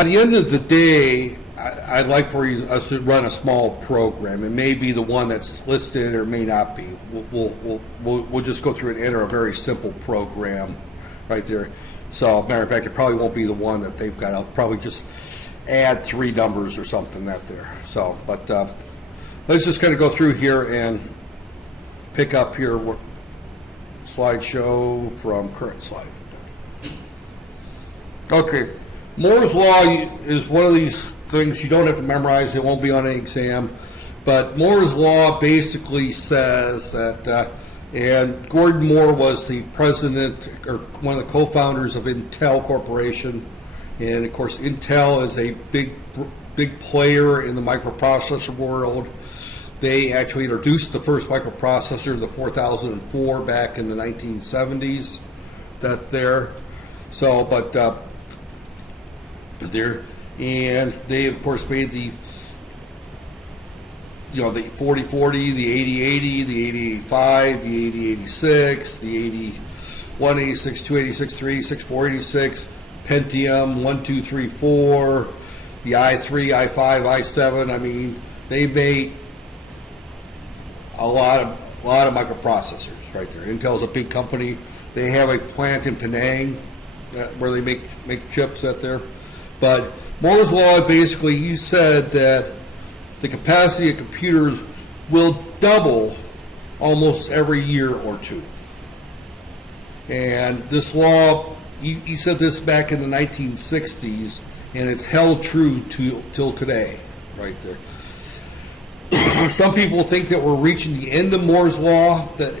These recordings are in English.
At the end of the day, I'd like for us to run a small program. It may be the one that's listed or may not be. We'll just go through and enter a very simple program right there. So, matter of fact, it probably won't be the one that they've got. I'll probably just add 3 numbers or something that there. So, but let's just kind of go through here and pick up here slideshow from current slide. Okay, Moore's Law is one of these things you don't have to memorize. It won't be on any exam. But Moore's Law basically says that, and Gordon Moore was the president or one of the co-founders of Intel Corporation. And of course, Intel is a big player in the microprocessor world. They actually introduced the first microprocessor, the 4004, back in the 1970s. That there. So, but there, and they of course made the, the 4040, the 8080, the 8085, the 8086, the 8186, 286, 386, 486, Pentium 1, 2, 3, 4, the i3, i5, i7. I mean, they made a lot of microprocessors right there. Intel's a big company. They have a plant in Penang where they make chips out there. But Moore's Law, basically, he said that the capacity of computers will double almost every year or two. And this law, he said this back in the 1960s, and it's held true till today, right there. Some people think that we're reaching the end of Moore's Law, that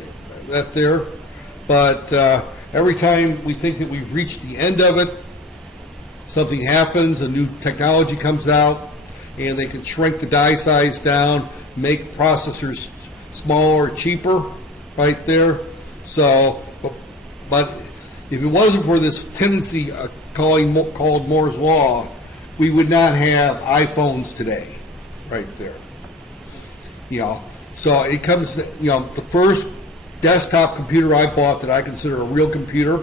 there, but every time we think that we've reached the end of it, something happens, a new technology comes out, and they can shrink the die size down, make processors smaller, cheaper, right there. So, but if it wasn't for this tendency called Moore's Law, we would not have iPhones today, right there. So it comes, the first desktop computer I bought that I consider a real computer.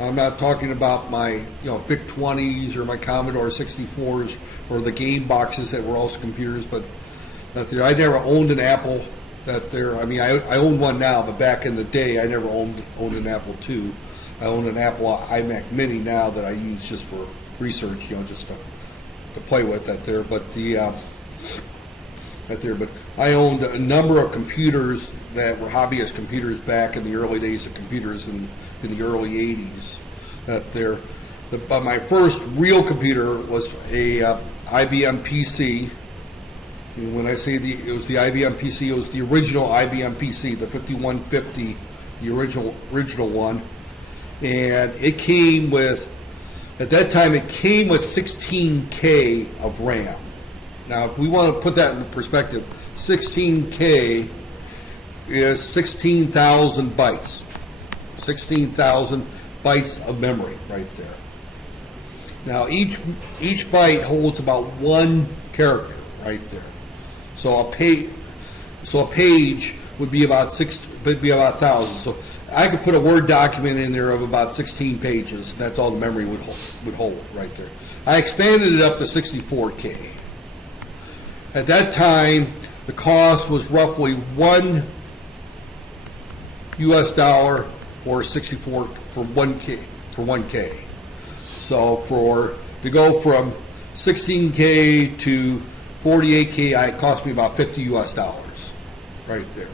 I'm not talking about my, VIC 20s or my Commodore 64s or the game boxes that were also computers, but I never owned an Apple. I mean, I own one now, but back in the day, I never owned an Apple II. I own an Apple iMac Mini now that I use just for research, just to play with that there. But but I owned a number of computers that were hobbyist computers back in the early days of computers in the early 80s. But my first real computer was a IBM PC. And when I say it was the IBM PC, it was the original IBM PC, the 5150, the original one. And it came with, at that time, it came with 16K of RAM. Now, if we want to put that in perspective, 16K is 16,000 bytes. 16,000 bytes of memory right there. Now, each byte holds about 1 character right there. So a page would be about 1,000. So I could put a Word document in there of about 16 pages. That's all the memory would hold right there. I expanded it up to 64K. At that time, the cost was roughly $1 or 64 for 1K. So to go from 16K to 48K, it cost me about $50 right there.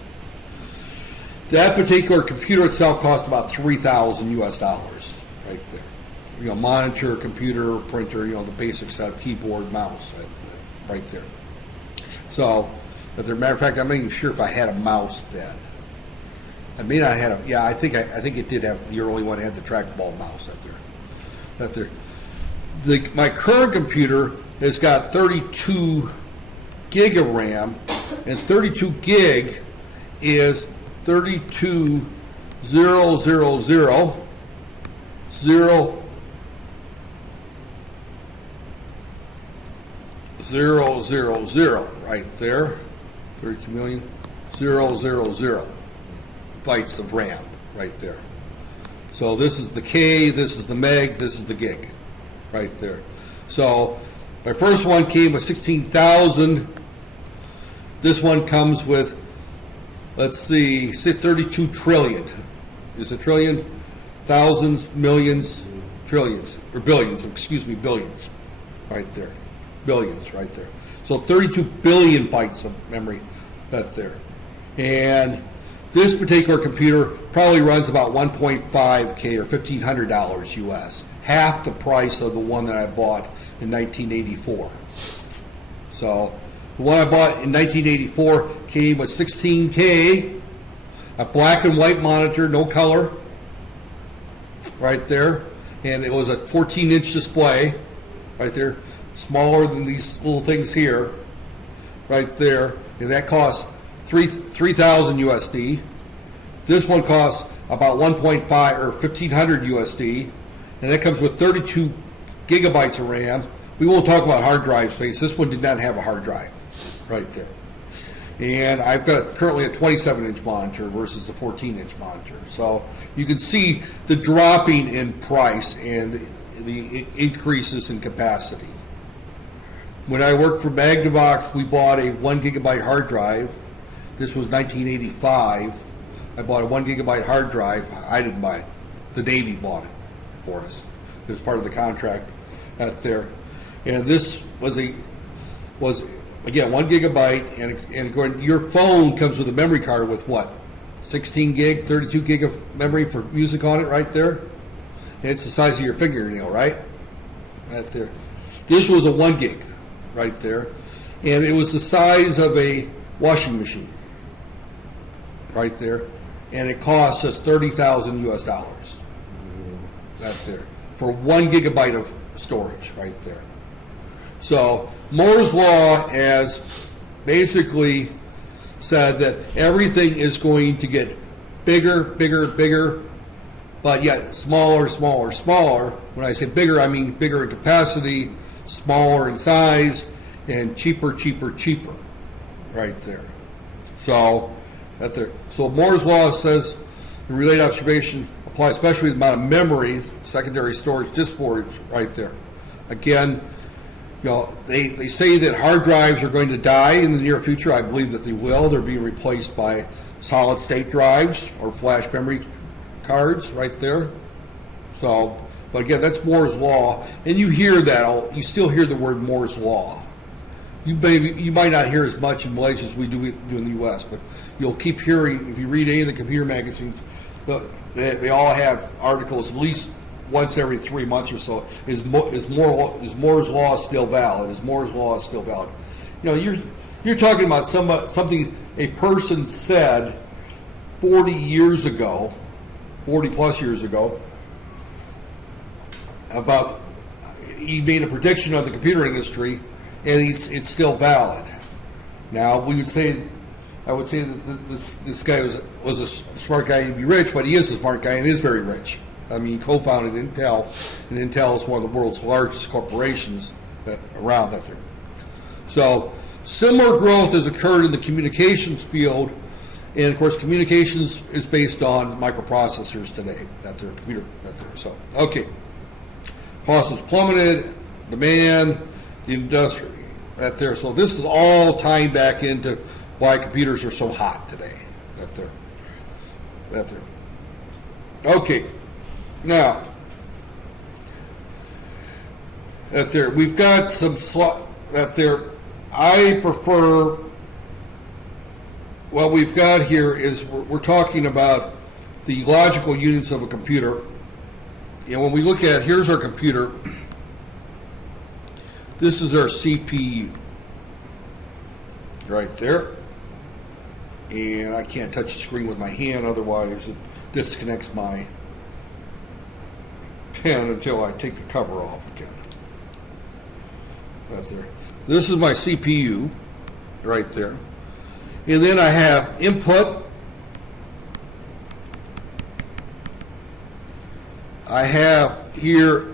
That particular computer itself cost about $3,000 right there. Monitor, computer, printer, the basic setup, keyboard, mouse, right there. So, as a matter of fact, I'm not even sure if I had a mouse then. I may not have I think it did have, the early one had the trackball mouse out there. My current computer has got 32 gig of RAM, and 32 gig is 32,000 right there. 32,000,000 bytes of RAM right there. So this is the K, this is the meg, this is the gig right there. So my first one came with 16,000. This one comes with, let's see, 32 trillion. Is it trillion? Thousands, millions, trillions, or billions, excuse me, billions. Right there. Billions right there. So 32 billion bytes of memory right there. And this particular computer probably runs about 1.5K or $1,500 US. Half the price of the one that I bought in 1984. So the one I bought in 1984 came with 16K, a black and white monitor, no color, right there. And it was a 14-inch display, right there, smaller than these little things here, right there. And that costs 3,000 USD. This one costs about 1.5 or 1,500 USD, and that comes with 32 gigabytes of RAM. We won't talk about hard drive space. This one did not have a hard drive, right there. And I've got currently a 27-inch monitor versus the 14-inch monitor. So you can see the dropping in price and the increases in capacity. When I worked for Magnavox, we bought a 1 gigabyte hard drive. This was 1985. I bought a 1 gigabyte hard drive. I didn't buy it. The Navy bought it for us. It was part of the contract out there. And this was again 1 gigabyte, and your phone comes with a memory card with what? 16 gig, 32 gig of memory for music on it right there. And it's the size of your fingernail, right? Right there. This was a 1 gig right there. And it was the size of a washing machine right there. And it cost us 30,000 US dollars. Right there. For 1 gigabyte of storage right there. So Moore's Law has basically said that everything is going to get bigger, bigger, bigger, but yet smaller, smaller, smaller. When I say bigger, I mean bigger in capacity, smaller in size, and cheaper, cheaper, cheaper, right there. So Moore's Law says the related observation applies especially to the amount of memory, secondary storage, disk storage, right there. Again, they say that hard drives are going to die in the near future. I believe that they will. They're being replaced by solid state drives or flash memory cards right there. So, but again, that's Moore's Law. And you hear that, you still hear the word Moore's Law. You might not hear as much in Malaysia as we do in the U.S., but you'll keep hearing, if you read any of the computer magazines, they all have articles at least once every 3 months or so. Is Moore's Law still valid? Is Moore's Law still valid? You're talking about something a person said 40 years ago, 40 plus years ago, about he made a prediction of the computer industry, and it's still valid. Now I would say that this guy was a smart guy to be rich, but he is a smart guy and is very rich. I mean, he co-founded Intel, and Intel is one of the world's largest corporations around out there. So similar growth has occurred in the communications field, and of course communications is based on microprocessors today. That's their computer. So, okay. Cost has plummeted, demand, the industry, that there. So this is all tying back into why computers are so hot today. That there. Okay. Now, we've got some I prefer, what we've got here is we're talking about the logical units of a computer. And when we look at, here's our computer. This is our CPU. Right there. And I can't touch the screen with my hand, otherwise it disconnects my pen until I take the cover off again. Right there. This is my CPU, right there. And then I have input. I have here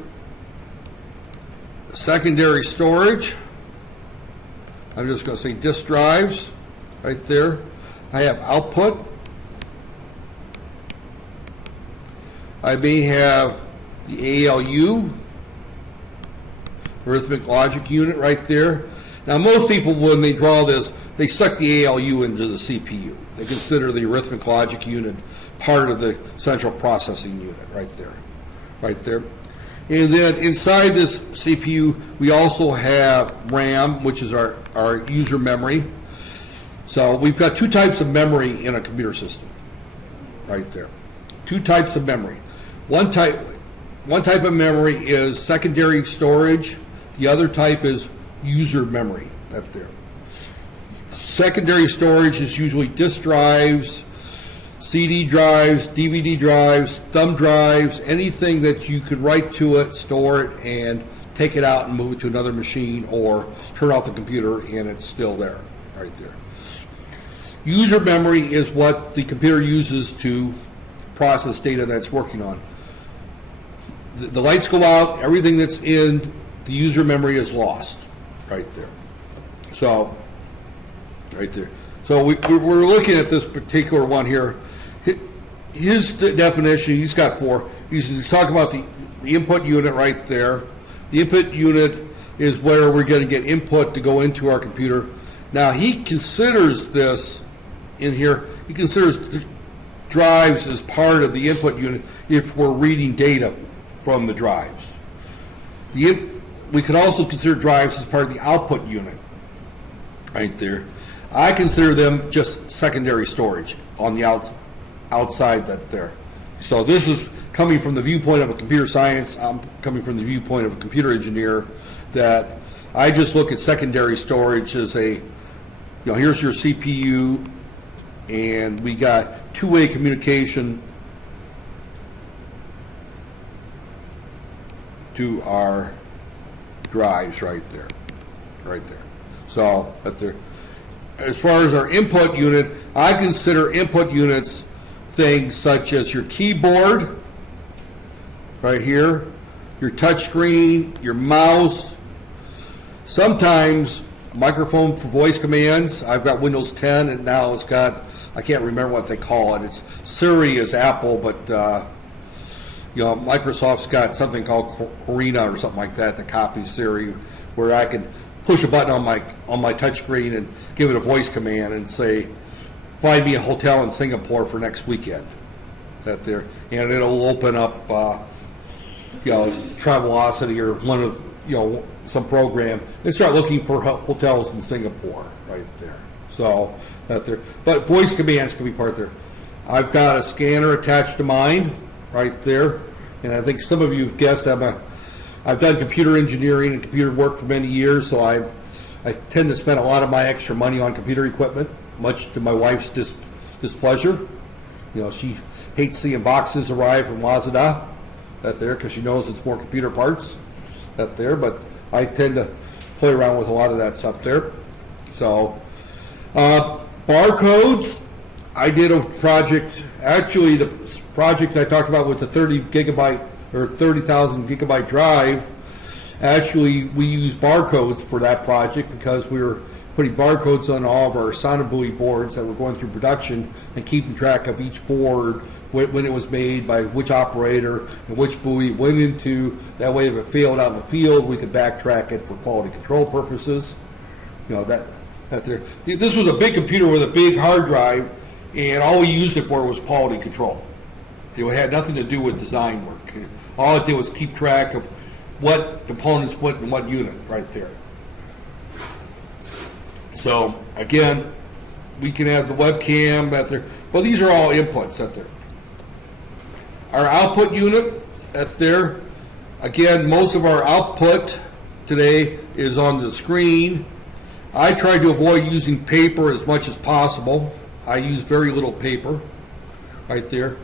secondary storage. I'm just going to say disk drives, right there. I have output. I may have the ALU. arithmetic logic unit right there. Now most people, when they draw this, they suck the ALU into the CPU. They consider the arithmetic logic unit part of the central processing unit right there. Right there. And then inside this CPU, we also have RAM, which is our user memory. So we've got two types of memory in a computer system, right there. Two types of memory. One type of memory is secondary storage. The other type is user memory, right there. Secondary storage is usually disk drives, CD drives, DVD drives, thumb drives, anything that you could write to it, store it, and take it out and move it to another machine, or turn off the computer and it's still there, right there. User memory is what the computer uses to process data that's working on. The lights go out, everything that's in the user memory is lost, right there. So, right there. So we're looking at this particular one here. His definition, he's got four. He's talking about the input unit right there. The input unit is where we're going to get input to go into our computer. Now he considers this in here, he considers drives as part of the input unit if we're reading data from the drives. We could also consider drives as part of the output unit right there. I consider them just secondary storage on the outside that's there. So this is coming from the viewpoint of a computer science. I'm coming from the viewpoint of a computer engineer, that I just look at secondary storage as here's your CPU, and we got two-way communication to our drives right there. So right there. As far as our input unit, I consider input units things such as your keyboard right here, your touch screen, your mouse, sometimes microphone for voice commands. I've got Windows 10 and now it's got, I can't remember what they call it. It's Siri is Apple, but Microsoft's got something called Corina or something like that copies Siri, where I can push a button on my touch screen and give it a voice command and say, find me a hotel in Singapore for next weekend. That there, and it'll open up Travelocity or one of some program and start looking for hotels in Singapore right there. So that there, but voice commands can be part there. I've got a scanner attached to mine right there, and I think some of you have guessed I've done computer engineering and computer work for many years, so I tend to spend a lot of my extra money on computer equipment, much to my wife's displeasure. She hates seeing boxes arrive from Lazada, that there, because she knows it's more computer parts, that there, but I tend to play around with a lot of that stuff there. So, barcodes, I did a project, actually the project I talked about with the 30,000 gigabyte drive, actually we used barcodes for that project because we were putting barcodes on all of our sonobuoy boards that were going through production and keeping track of each board, when it was made, by which operator and which buoy it went into. That way if it failed out in the field, we could backtrack it for quality control purposes. That there. This was a big computer with a big hard drive, and all we used it for was quality control. It had nothing to do with design work. All it did was keep track of what components went in what unit right there. So again, we can have the webcam out there. Well, these are all inputs out there. Our output unit at there, again, most of our output today is on the screen. I try to avoid using paper as much as possible. I use very little paper right there.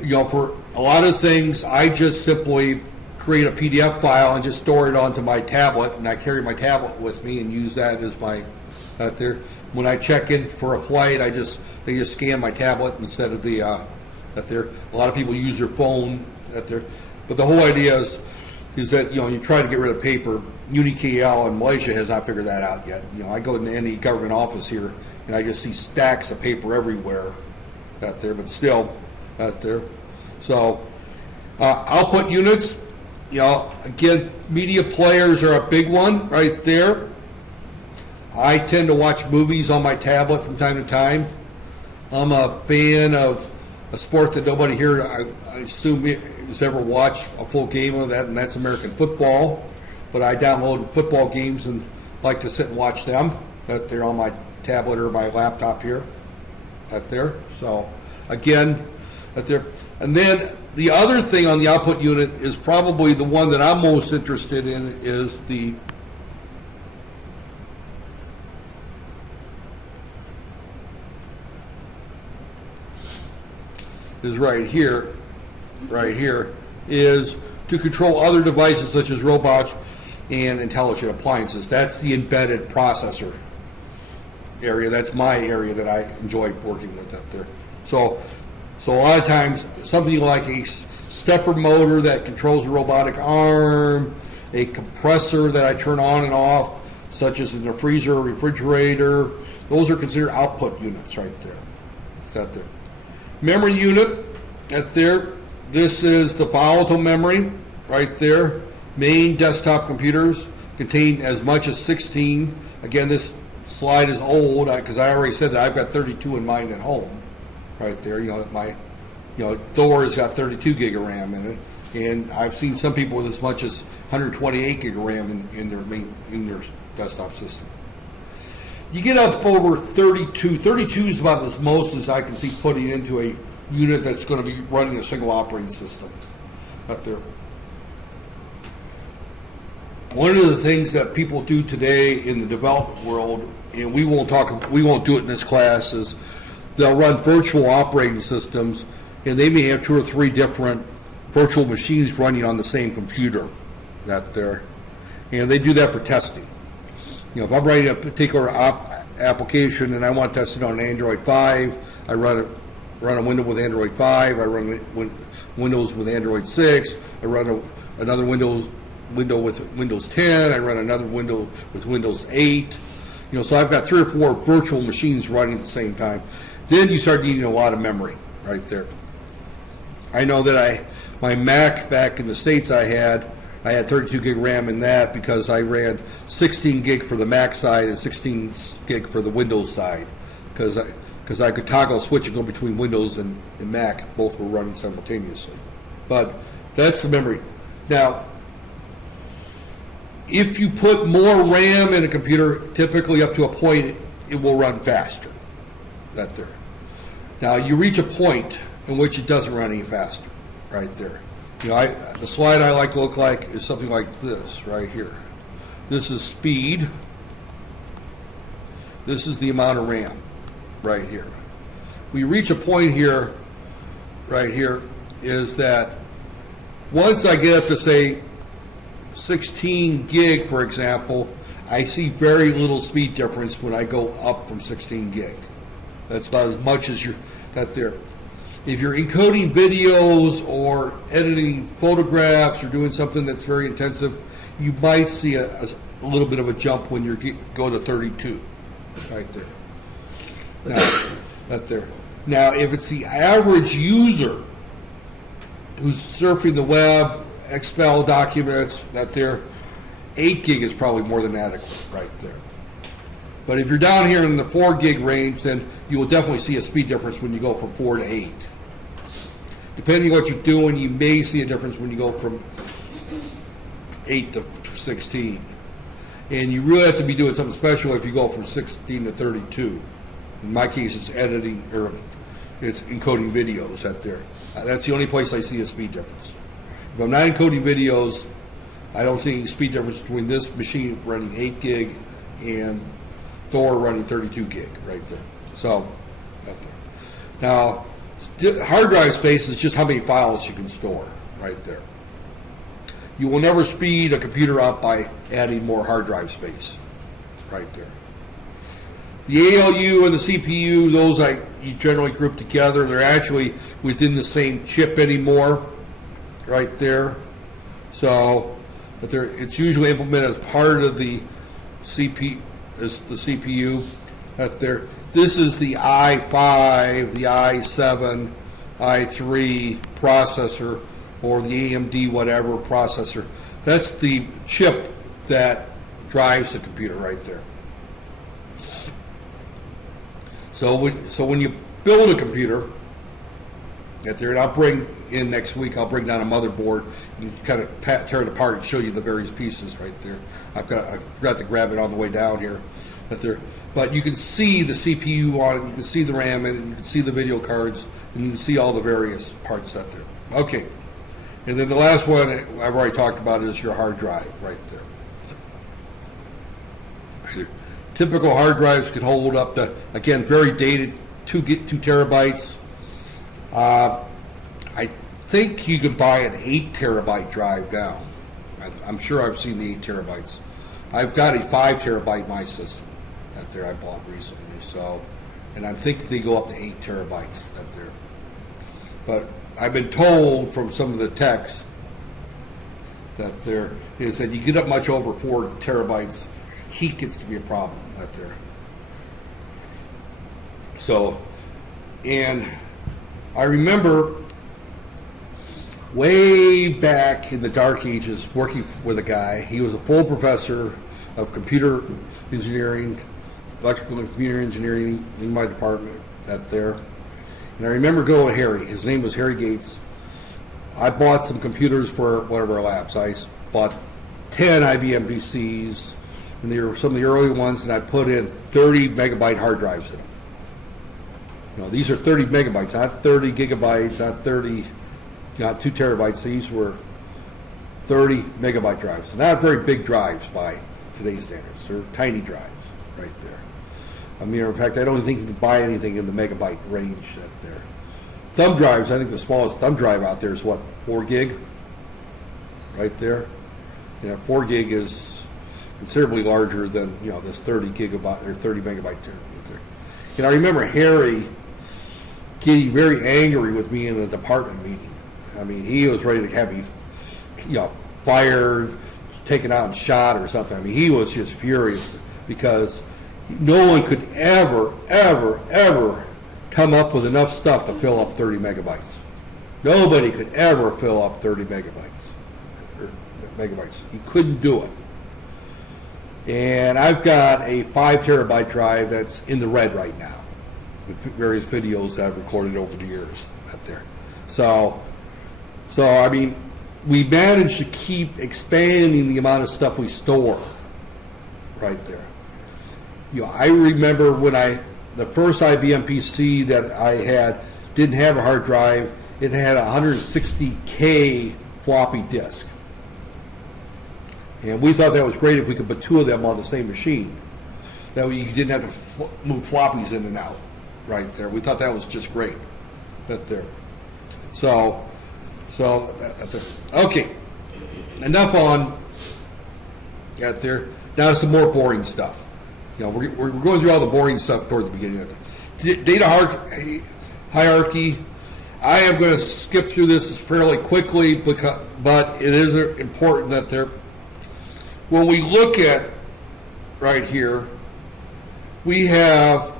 For a lot of things, I just simply create a PDF file and just store it onto my tablet, and I carry my tablet with me and use that as my out there. When I check in for a flight, they just scan my tablet instead of the out there. A lot of people use their phone out there, but the whole idea is that you try to get rid of paper. UniKL in Malaysia has not figured that out yet. I go into any government office here and I just see stacks of paper everywhere out there, but still out there. So output units, You know, again, media players are a big one right there. I tend to watch movies on my tablet from time to time. I'm a fan of a sport that nobody here, I assume, has ever watched a full game of that, and that's American football. But I download football games and like to sit and watch them. That they're on my tablet or my laptop here. That there. So again, that there. And then the other thing on the output unit is probably the one that I'm most interested in is right here, is to control other devices such as robots and intelligent appliances. That's the embedded processor area. That's my area that I enjoy working with up there. So a lot of times something like a stepper motor that controls a robotic arm, a compressor that I turn on and off, such as in a freezer or refrigerator, those are considered output units right there. Is that there? Memory unit at there. This is the volatile memory right there. Main desktop computers contain as much as 16. Again, this slide is old because I already said that I've got 32 in mine at home. Right there, Thor's got 32 gig of RAM in it, and I've seen some people with as much as 128 gig of RAM in their desktop system. You get up over 32. 32 is about as most as I can see putting into a unit that's going to be running a single operating system. Up there. One of the things that people do today in the development world, and we won't do it in this class, is they'll run virtual operating systems, and they may have 2 or 3 different virtual machines running on the same computer. That there, and they do that for testing. If I'm writing a particular application and I want to test it on Android 5, I run a window with Android 5. I run Windows with Android 6. I run another window with Windows 10. I run another window with Windows 8. So I've got 3 or 4 virtual machines running at the same time. Then you start needing a lot of memory right there. I know that my Mac back in the States I had 32 gig RAM in that because I ran 16 gig for the Mac side and 16 gig for the Windows side because I could toggle switch and go between Windows and Mac. Both were running simultaneously. But that's the memory. Now, if you put more RAM in a computer, typically up to a point, it will run faster. That there. Now, you reach a point in which it doesn't run any faster. Right there. The slide I like to look like is something like this right here. This is speed. This is the amount of RAM right here. We reach a point here, right here, is that once I get up to say 16 gig, for example, I see very little speed difference when I go up from 16 gig. That's about as much as you're got there. If you're encoding videos or editing photographs or doing something that's very intensive, you might see a little bit of a jump when you go to 32, right there. Now, if it's the average user who's surfing the web, Excel documents, 8 gig is probably more than adequate right there. But if you're down here in the 4 gig range, then you will definitely see a speed difference when you go from 4 to 8. Depending on what you're doing, you may see a difference when you go from 8 to 16. And you really have to be doing something special if you go from 16 to 32. In my case, it's editing, or it's encoding videos out there. That's the only place I see a speed difference. If I'm not encoding videos, I don't see any speed difference between this machine running 8 gig and Thor running 32 gig right there. So, right there. Now, hard drive space is just how many files you can store right there. You will never speed a computer up by adding more hard drive space right there. The ALU and the CPU, those you generally group together. They're actually within the same chip anymore right there. So, but it's usually implemented as part of the CPU right there. This is the i5, the i7, i3 processor or the AMD whatever processor. That's the chip that drives the computer right there. So when you build a computer, and I'll bring in next week, I'll bring down a motherboard and kind of tear it apart and show you the various pieces right there. I forgot to grab it on the way down here. But you can see the CPU on it, you can see the RAM in it, you can see the video cards, and you can see all the various parts that there. Okay. And then the last one I've already talked about is your hard drive right there. Typical hard drives can hold up to, again, very dated, 2 terabytes. I think you can buy an 8 terabyte drive now. I'm sure I've seen the 8 terabytes. I've got a 5 terabyte in my system that there I bought recently. So, and I think they go up to 8 terabytes that there. But I've been told from some of the techs that there is that you get up much over 4 terabytes, heat gets to be a problem out there. So, and I remember way back in the dark ages working with a guy. He was a full professor of computer engineering, electrical and computer engineering in my department out there. And I remember going to Harry. His name was Harry Gates. I bought some computers for one of our labs. I bought 10 IBM PCs, and they were some of the early ones, and I put in 30 megabyte hard drives in them. You know, these are 30 megabytes, not 30 gigabytes, not 2 terabytes. These were 30 megabyte drives. Not very big drives by today's standards. They're tiny drives right there. I mean, in fact, I don't think you can buy anything in the megabyte range right there. Thumb drives, I think the smallest thumb drive out there is what, 4 gig? Right there. You know, 4 gig is considerably larger than, you know, this 30 gigabyte or 30 megabyte right there. You know, I remember Harry getting very angry with me in a department meeting. I mean, he was ready to have me, you know, fired, taken out and shot or something. I mean, he was just furious because no one could ever come up with enough stuff to fill up 30 megabytes. Nobody could ever fill up 30 megabytes. You couldn't do it. And I've got a 5 terabyte drive that's in the red right now with various videos that I've recorded over the years out there. So I mean, we managed to keep expanding the amount of stuff we store right there. You know, I remember when the first IBM PC that I had didn't have a hard drive. It had a 160K floppy disk. And we thought that was great if we could put 2 of them on the same machine. That way you didn't have to move floppies in and out right there. We thought that was just great right there. So okay, enough on that there. Now some more boring stuff. You know, we're going through all the boring stuff toward the beginning of it. Data hierarchy. I am going to skip through this fairly quickly, but it is important that there. When we look at right here, we have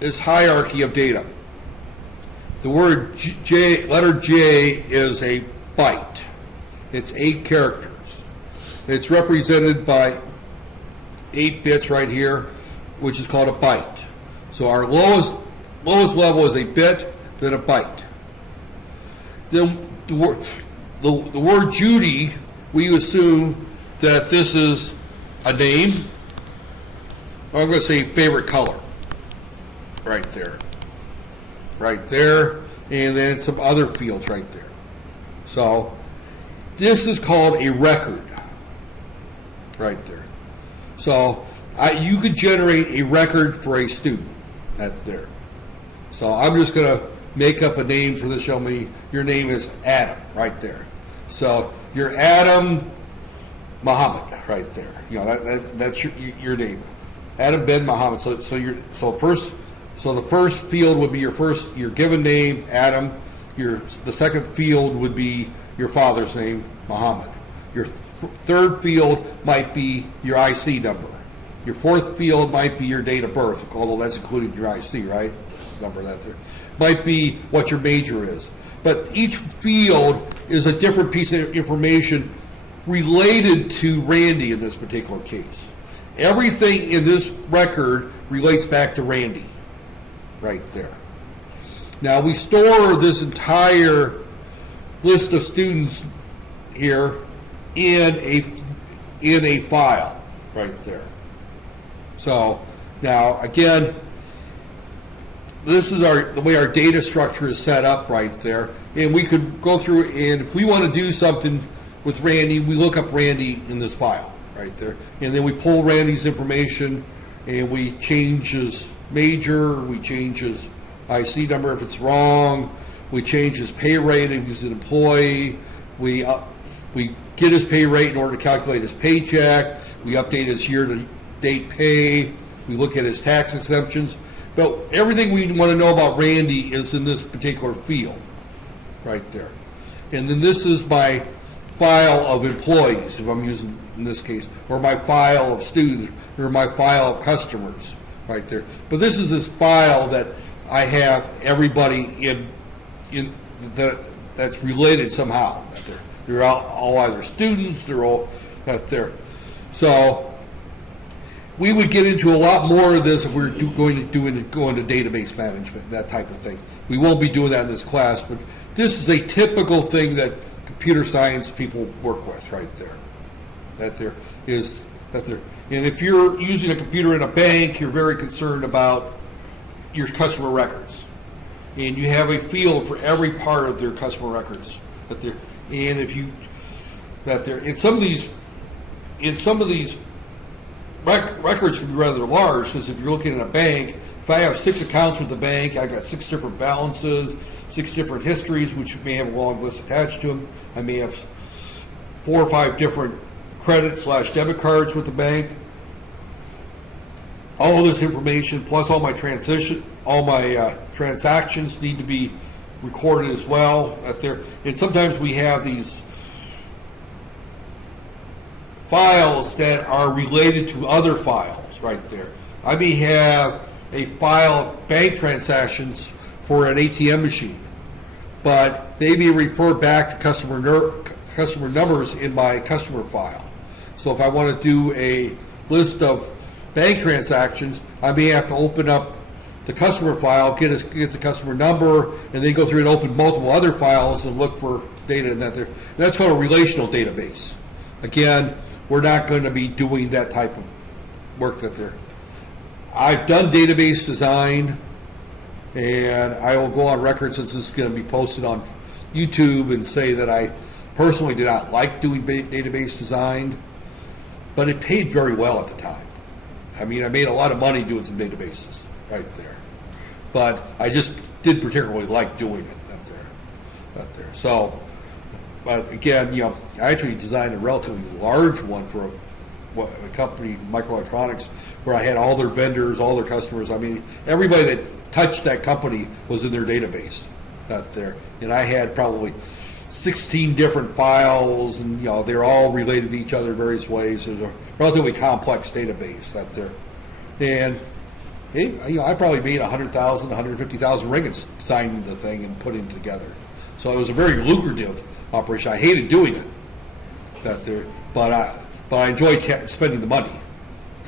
this hierarchy of data. The word letter J is a byte. It's 8 characters. It's represented by 8 bits right here, which is called a byte. So our lowest level is a bit, then a byte. Then the word Judy, we assume that this is a name. I'm going to say favorite color. Right there. Right there. And then some other fields right there. So this is called a record. Right there. So you could generate a record for a student. That's there. So I'm just going to make up a name for this. Show me your name is Adam. Right there. So you're Adam Muhammad. Right there. You know that's your name, Adam Ben Muhammad. So the first field would be your given name, Adam. The second field would be your father's name, Muhammad. Your third field might be your IC number. Your fourth field might be your date of birth, although that's including your IC, right? Number that there. Might be what your major is. but each field is a different piece of information related to Randy in this particular case. Everything in this record relates back to Randy, right there. Now we store this entire list of students here in a file, right there. So now again, this is the way our data structure is set up right there. And we could go through, and if we want to do something with Randy, we look up Randy in this file right there. And then we pull Randy's information and we change his major, we change his IC number if it's wrong, we change his pay rate if he's an employee, we get his pay rate in order to calculate his paycheck, we update his year-to-date pay, we look at his tax exemptions. But everything we want to know about Randy is in this particular field right there. And then this is my file of employees, if I'm using in this case, or my file of students, or my file of customers right there. But this is this file that I have everybody in that's related somehow. Right there. They're all either students, they're all right there. So we would get into a lot more of this if we were go into database management, that type of thing. We won't be doing that in this class, but this is a typical thing that computer science people work with right there. And if you're using a computer in a bank, you're very concerned about your customer records. And you have a field for every part of their customer records. And some of these records can be rather large, because if you're looking at a bank, if I have 6 accounts with the bank, I've got 6 different balances, 6 different histories, which may have a long list attached to them. I may have 4 or 5 different credit/debit cards with the bank. All of this information, plus all my transactions need to be recorded as well. And sometimes we have these files that are related to other files right there. I may have a file of bank transactions for an ATM machine, but they may refer back to customer numbers in my customer file. So if I want to do a list of bank transactions, I may have to open up the customer file, get the customer number, and then go through and open multiple other files and look for data in that there. That's called a relational database. Again, we're not going to be doing that type of work that there. I've done database design, and I will go on record, since this is going to be posted on YouTube, and say that I personally did not like doing database design, but it paid very well at the time. I mean, I made a lot of money doing some databases right there, but I just didn't particularly like doing it out there. So, but again, I actually designed a relatively large one for a company, microelectronics, where I had all their vendors, all their customers. I mean, everybody that touched that company was in their database out there, and I had probably 16 different files, and they're all related to each other in various ways. It was a relatively complex database out there, and I probably made 100,000, 150,000 ringgits signing the thing and putting it together. So it was a very lucrative operation. I hated doing it out there, but I enjoyed spending the money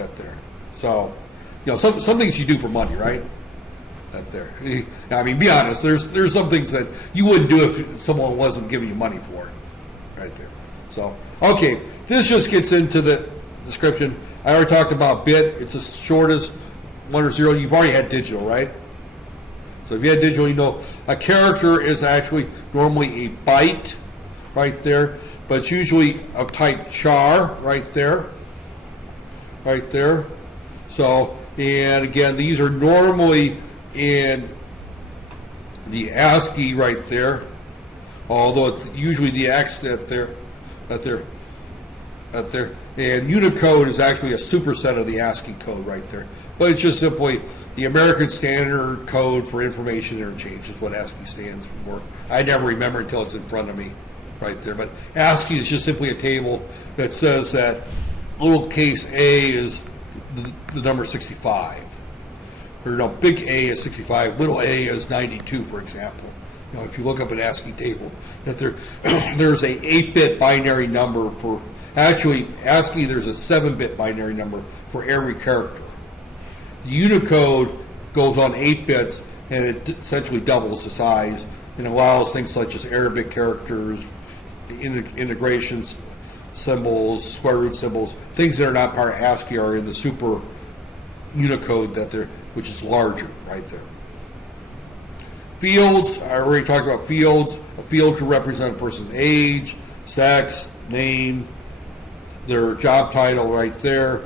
out there. So, some things you do for money, right? Out there. I mean, be honest. There's some things that you wouldn't do if someone wasn't giving you money for it, right there. So, okay, this just gets into the description. I already talked about bit. It's as short as 1 or 0. You've already had digital, right? So if you had digital, a character is actually normally a byte, right there, but it's usually of type char, right there. So, and again, these are normally in the ASCII right there, although it's usually the X out there. And Unicode is actually a superset of the ASCII code right there. But it's just simply the American Standard Code for Information Interchange is what ASCII stands for. I never remember until it's in front of me right there. But ASCII is just simply a table that says that lowercase a is the number 65. Or no, big A is 65, little a is 92, for example. if you look up an ASCII table, that there's a 8-bit binary number for, actually ASCII there's a 7-bit binary number for every character. The Unicode goes on 8 bits, and it essentially doubles the size and allows things such as Arabic characters, integrations, symbols, square root symbols, things that are not part of ASCII are in the super Unicode which is larger right there. Fields, I already talked about fields. A field can represent a person's age, sex, name, their job title right there.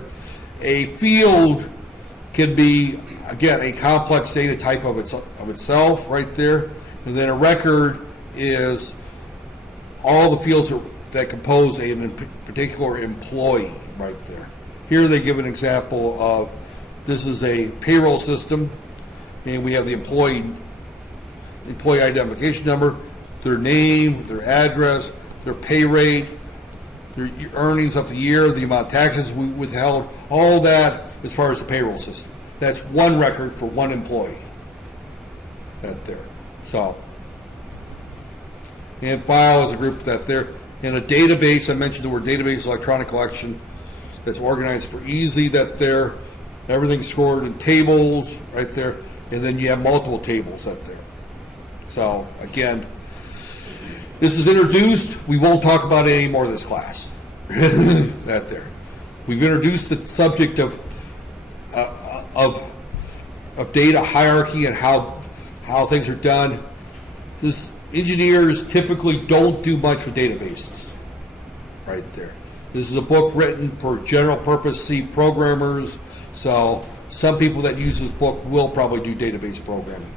A field can be, again, a complex data type of itself right there. And then a record is all the fields that compose a particular employee right there. Here they give an example of, this is a payroll system, and we have the employee identification number, their name, their address, their pay rate, their earnings of the year, the amount of taxes we withheld, all that as far as the payroll system. That's one record for one employee. That there. So, and file is a group that there. In a database, I mentioned the word database, electronic collection, that's organized for easy, that there. Everything's stored in tables right there, and then you have multiple tables that there. So again, this is introduced. We won't talk about it anymore in this class. That there. We've introduced the subject of data hierarchy and how things are done. Engineers typically don't do much with databases. Right there. This is a book written for general purpose C programmers. So some people that use this book will probably do database programming.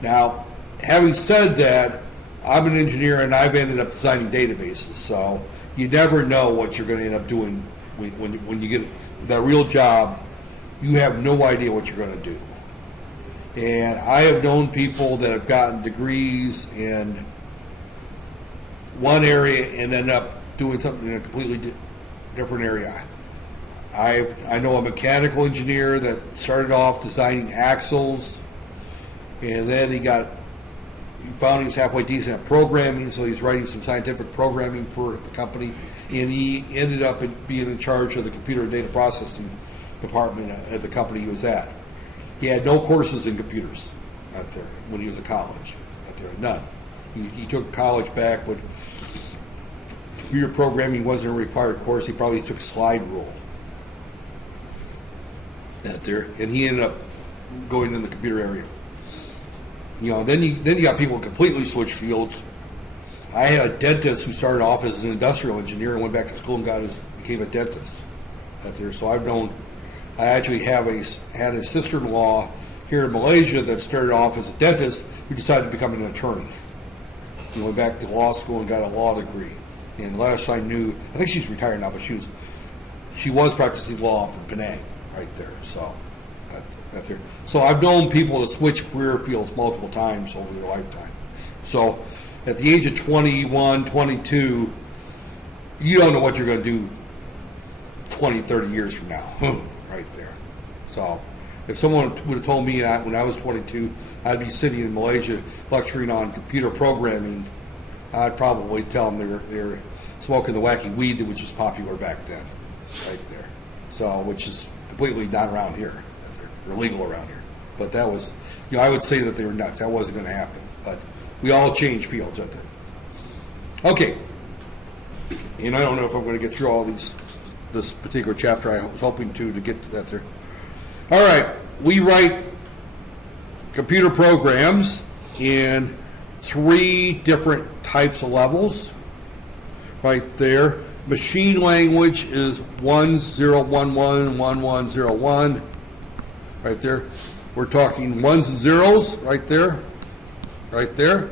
Now, having said that, I'm an engineer and I've ended up designing databases. So you never know what you're going to end up doing when you get that real job. You have no idea what you're going to do. And I have known people that have gotten degrees in one area and end up doing something in a completely different area. I know a mechanical engineer that started off designing axles, and then he found he was halfway decent at programming, so he's writing some scientific programming for the company, and he ended up being in charge of the computer and data processing department at the company he was at. He had no courses in computers out there when he was at college. Out there, none. He took college back, but computer programming wasn't a required course. He probably took slide rule out there, and he ended up going in the computer area. Then you got people who completely switch fields. I had a dentist who started off as an industrial engineer and went back to school and became a dentist out there. So I actually had a sister-in-law here in Malaysia that started off as a dentist who decided to become an attorney. He went back to law school and got a law degree. And last I knew, I think she's retired now, but she was practicing law from Penang right there. So there. So I've known people to switch career fields multiple times over their lifetime. So at the age of 21, 22, you don't know what you're going to do 20, 30 years from now. Right there. So if someone would have told me that when I was 22, I'd be sitting in Malaysia lecturing on computer programming, I'd probably tell them they're smoking the wacky weed which was popular back then. Right there. So, which is completely not around here. They're illegal around here. But that was, I would say that they were nuts. That wasn't going to happen. But we all change fields out there. Okay. And I don't know if I'm going to get through all this particular chapter. I was hoping to get to that there. All right. We write computer programs in 3 different types of levels. Right there. Machine language is 10111101. Right there. We're talking ones and zeros right there. Right there.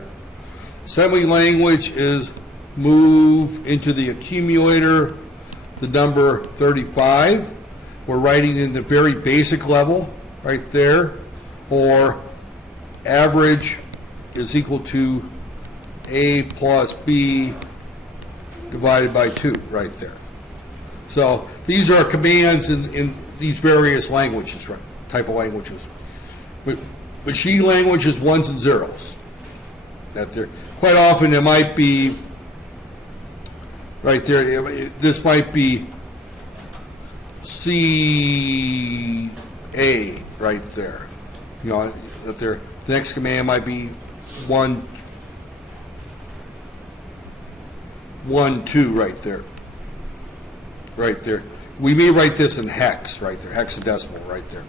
Assembly language is move into the accumulator the number 35. We're writing in the very basic level right there. Or average is equal to A plus B divided by 2 right there. So these are commands in these various languages, right? Type of languages. But machine language is ones and zeros. That there, quite often it might be right there. This might be CA right there. You know, that there. The next command might be 1, 2 right there. Right there. We may write this in hex right there, hexadecimal right there.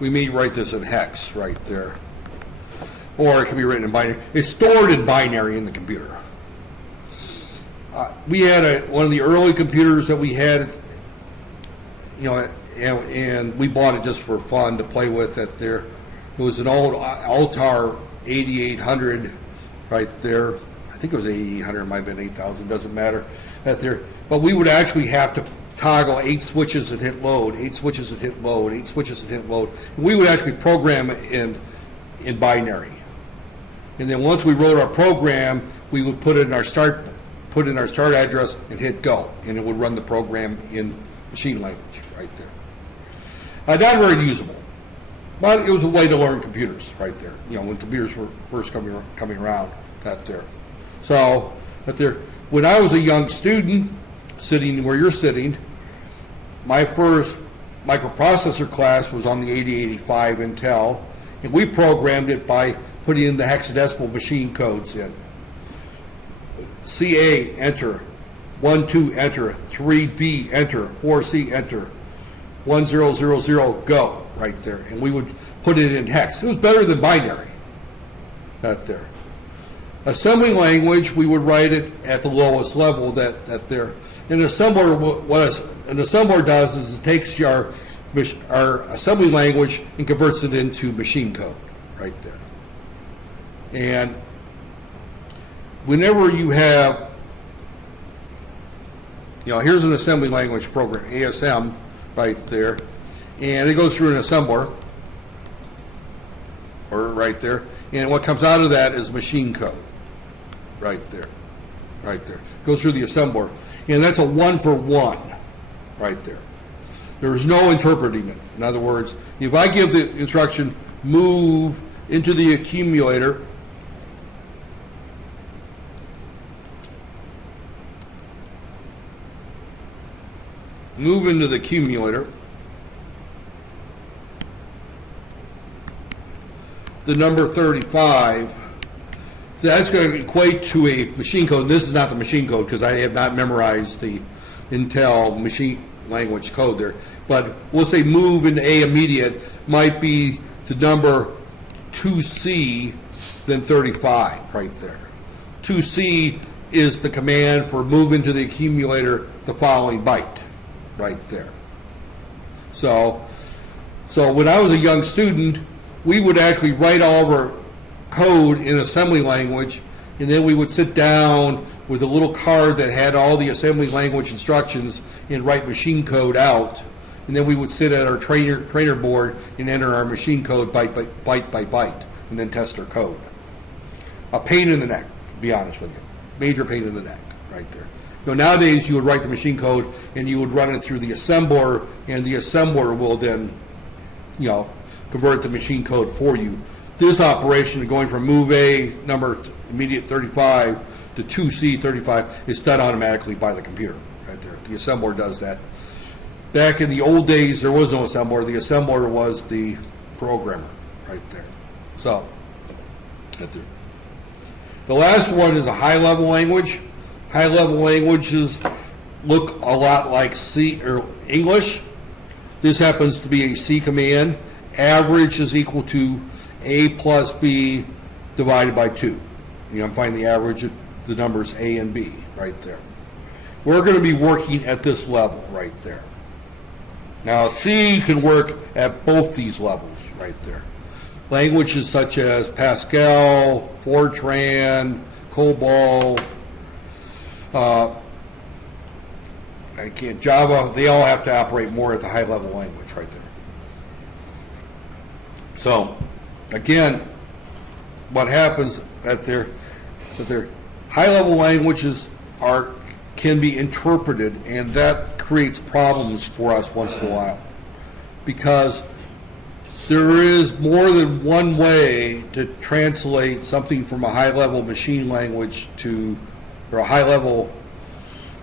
We may write this in hex right there. Or it can be written in binary. It's stored in binary in the computer. We had one of the early computers that we had, you know, and we bought it just for fun to play with. That there, it was an old Altar 8800 right there. I think it was 8800, it might have been 8000, doesn't matter. That there, but we would actually have to toggle 8 switches that hit load, 8 switches that hit load, 8 switches that hit load. And we would actually program it in binary. And then once we wrote our program, we would put in our start address and hit go, and it would run the program in machine language right there. Not very usable, but it was a way to learn computers right there. You know, when computers were first coming around, that there. So that there, when I was a young student, sitting where you're sitting, my first microprocessor class was on the 8085 Intel, and we programmed it by putting in the hexadecimal machine codes in. CA, enter. 12, enter. 3B, enter. 4C, enter. 1000, go, right there. And we would put it in hex. It was better than binary, that there. Assembly language, we would write it at the lowest level, that there. And assembler, what an assembler does is it takes our assembly language and converts it into machine code, right there. And whenever you have, you know, here's an assembly language program, ASM, right there, and it goes through an assembler, or right there, and what comes out of that is machine code, right there, right there. Goes through the assembler, and that's a 1-for-1, right there. There's no interpreting it. In other words, if I give the instruction, move into the accumulator, move into the accumulator, the number 35, that's going to equate to a machine code. This is not the machine code because I have not memorized the Intel machine language code there. But we'll say move into A immediate might be the number 2C, then 35 right there. 2C is the command for move into the accumulator the following byte right there. So when I was a young student, we would actually write all of our code in assembly language, and then we would sit down with a little card that had all the assembly language instructions and write machine code out, and then we would sit at our trainer board and enter our machine code byte by byte, and then test our code. A pain in the neck, to be honest with you. Major pain in the neck, right there. Nowadays, you would write the machine code and you would run it through the assembler, and the assembler will then, you know, convert the machine code for you. This operation, going from move A number immediate 35 to 2C 35, is done automatically by the computer right there. The assembler does that. Back in the old days, there was no assembler. The assembler was the programmer right there. So, right there. The last one is a high-level language. High-level languages look a lot like C or English. This happens to be a C command. Average is equal to A plus B divided by 2. You know, I'm finding the average of the numbers A and B right there. We're going to be working at this level right there. Now, C can work at both these levels right there. Languages such as Pascal, Fortran, COBOL, Java, they all have to operate more at the high level language right there. So, again, what happens at their high level languages are can be interpreted, and that creates problems for us once in a while, because there is more than one way to translate something from a high-level machine language to, or a high-level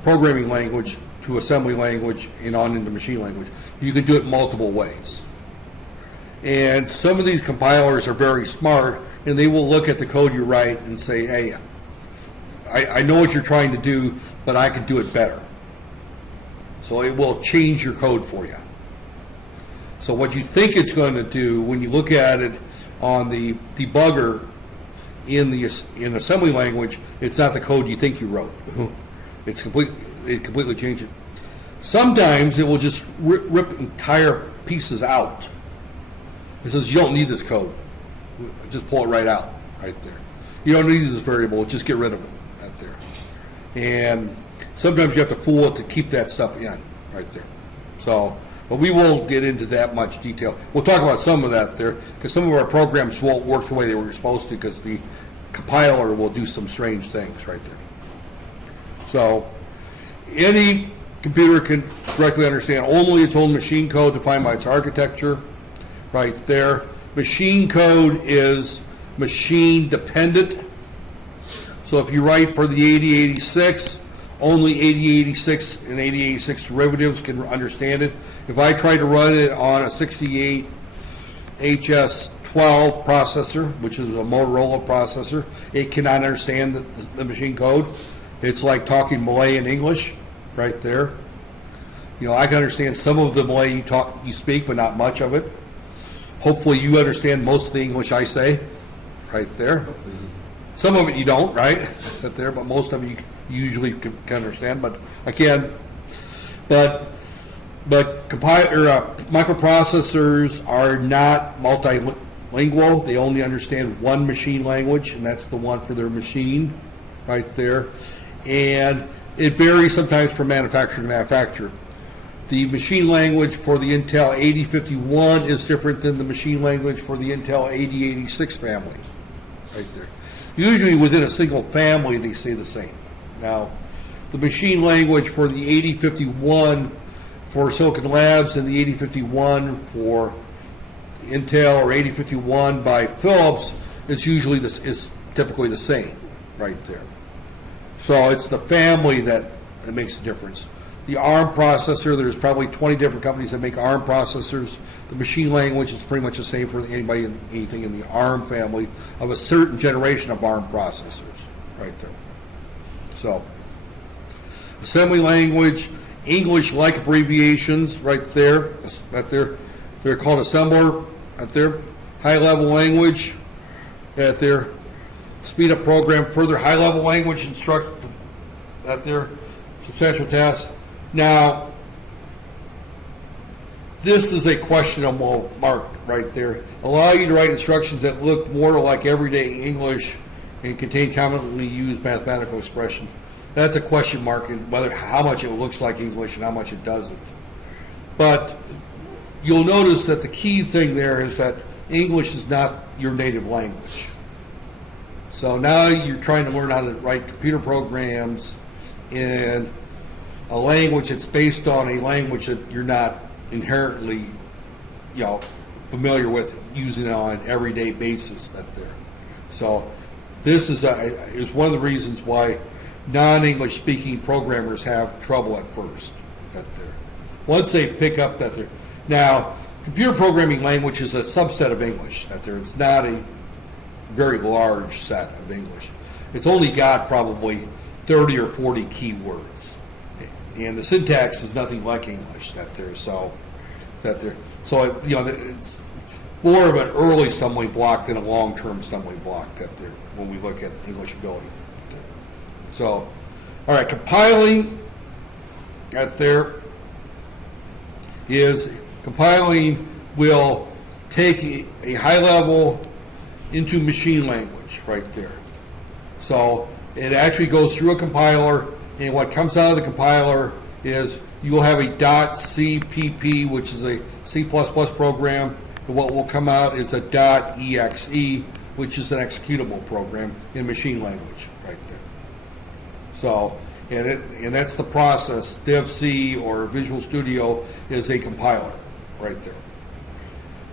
programming language to assembly language and on into machine language. You can do it multiple ways. And some of these compilers are very smart, and they will look at the code you write and say, hey, I know what you're trying to do, but I can do it better. So it will change your code for you. So what you think it's going to do when you look at it on the debugger in assembly language, it's not the code you think you wrote. It completely changed it. Sometimes it will just rip entire pieces out. It says, you don't need this code. Just pull it right out, right there. You don't need this variable, just get rid of it, right there. And sometimes you have to fool it to keep that stuff in, right there. So, but we won't get into that much detail. We'll talk about some of that there, because some of our programs won't work the way they were supposed to, because the compiler will do some strange things right there. So, any computer can correctly understand only its own machine code defined by its architecture, right there. Machine code is machine dependent. So if you write for the 8086, only 8086 and 8086 derivatives can understand it. If I try to run it on a 68HS12 processor, which is a Motorola processor, it cannot understand the machine code. It's like talking Malay and English, right there. You know, I can understand some of the Malay you speak, but not much of it. Hopefully you understand most of the English I say, right there. Some of it you don't, right? Right there, but most of it you usually can understand. But again, microprocessors are not multilingual. They only understand one machine language, and that's the one for their machine, right there. And it varies sometimes from manufacturer to manufacturer. The machine language for the Intel 8051 is different than the machine language for the Intel 8086 family, right there. Usually within a single family they stay the same. Now, the machine language for the 8051 for Silicon Labs and the 8051 for Intel or 8051 by Philips is typically the same, right there. So it's the family that makes the difference. The ARM processor, there's probably 20 different companies that make ARM processors. The machine language is pretty much the same for anything in the ARM family of a certain generation of ARM processors, right there. So, assembly language, English-like abbreviations, right there. They're called assembler, right there. High-level language, right there. Speed up program, further high-level language instruct, right there. Substantial task. Now, this is a questionable mark right there. Allow you to write instructions that look more like everyday English and contain commonly used mathematical expression. That's a question mark in how much it looks like English and how much it doesn't. But you'll notice that the key thing there is that English is not your native language. So now you're trying to learn how to write computer programs in a language that's based on a language that you're not inherently, familiar with using it on an everyday basis. That's there. So this is one of the reasons why non-English speaking programmers have trouble at first. That's there. Once they pick up that there. Now, computer programming language is a subset of English. That there. It's not a very large set of English. It's only got probably 30 or 40 keywords. And the syntax is nothing like English. It's more of an early stumbling block than a long-term stumbling block when we look at English ability. So, all right, compiling compiling will take a high level into machine language right there. So it actually goes through a compiler, and what comes out of the compiler is you will have a .cpp, which is a C++ program, and what will come out is a .exe, which is an executable program in machine language right there. So and that's the process. Dev-C or Visual Studio is a compiler right there.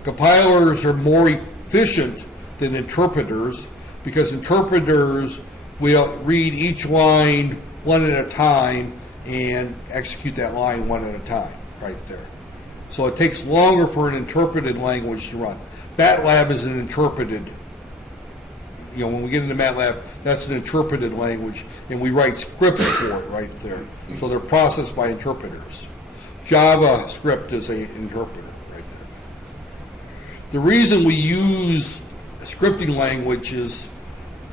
Compilers are more efficient than interpreters because interpreters will read each line one at a time and execute that line one at a time right there. So it takes longer for an interpreted language to run. MATLAB is an interpreted, when we get into MATLAB, that's an interpreted language, and we write scripts for it right there. So they're processed by interpreters. JavaScript is an interpreter right there. The reason we use scripting languages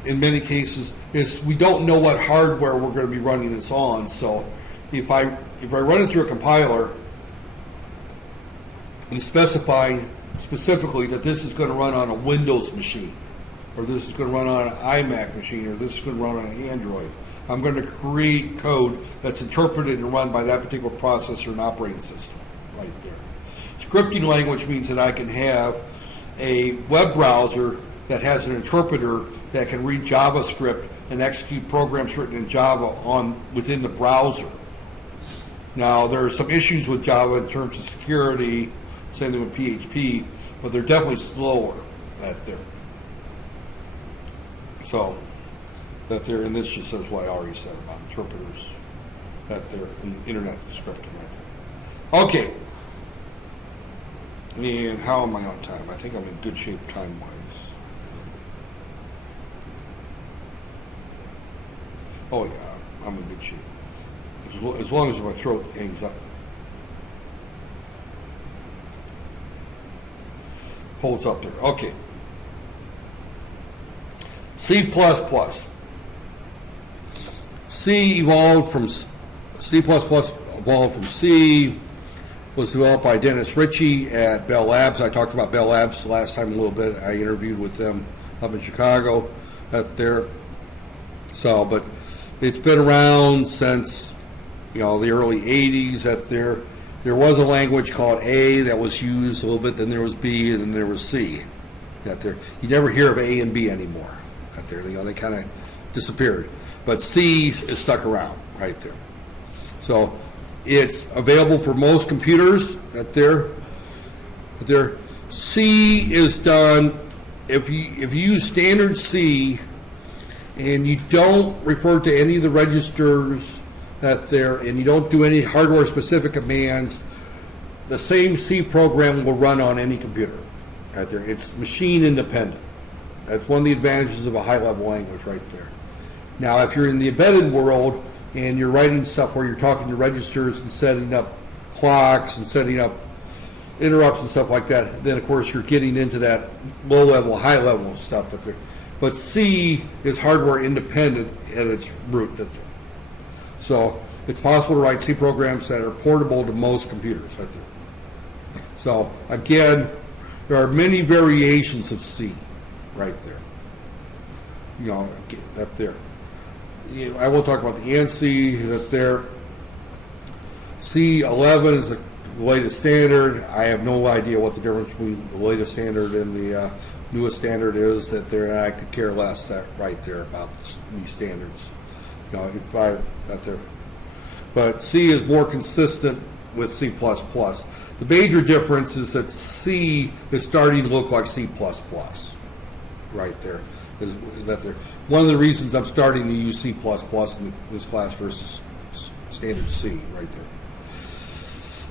in many cases is we don't know what hardware we're going to be running this on. So if I run it through a compiler and specify specifically that this is going to run on a Windows machine, or this is going to run on an iMac machine, or this is going to run on an Android, I'm going to create code that's interpreted and run by that particular processor and operating system right there. Scripting language means that I can have a web browser that has an interpreter that can read JavaScript and execute programs written in Java within the browser. Now, there are some issues with Java in terms of security, same thing with PHP, but they're definitely slower out there. So, and this just says what I already said about interpreters that they're in internet scripting right there. Okay. And how am I on time? I think I'm in good shape time-wise. Oh yeah, I'm in good shape. As long as my throat hangs up. Holds up there. Okay. C++. C evolved from C++ evolved from C, was developed by Dennis Ritchie at Bell Labs. I talked about Bell Labs last time a little bit. I interviewed with them up in Chicago at there. So, but it's been around since the early 80s at there. There was a language called A that was used a little bit, then there was B, and then there was C at there. You never hear of A and B anymore at there. They kind of disappeared. But C is stuck around right there. So it's available for most computers at there. C is done, if you use standard C and you don't refer to any of the registers that there, and you don't do any hardware specific commands, the same C program will run on any computer right there. It's machine independent. That's one of the advantages of a high level language right there. Now if you're in the embedded world and you're writing stuff where you're talking to registers and setting up clocks and setting up interrupts and stuff like that, then of course you're getting into that low level, high level stuff that there. But C is hardware independent at its root. So it's possible to write C programs that are portable to most computers right there. So again, there are many variations of C right there. Up there. I will talk about the ANSI that there. C11 is the latest standard. I have no idea what the difference between the latest standard and the newest standard is that there, and I could care less that right there about these standards. That there. But C is more consistent with C++. The major difference is that C is starting to look like C++. Right there. One of the reasons I'm starting to use C++ in this class versus standard C right there.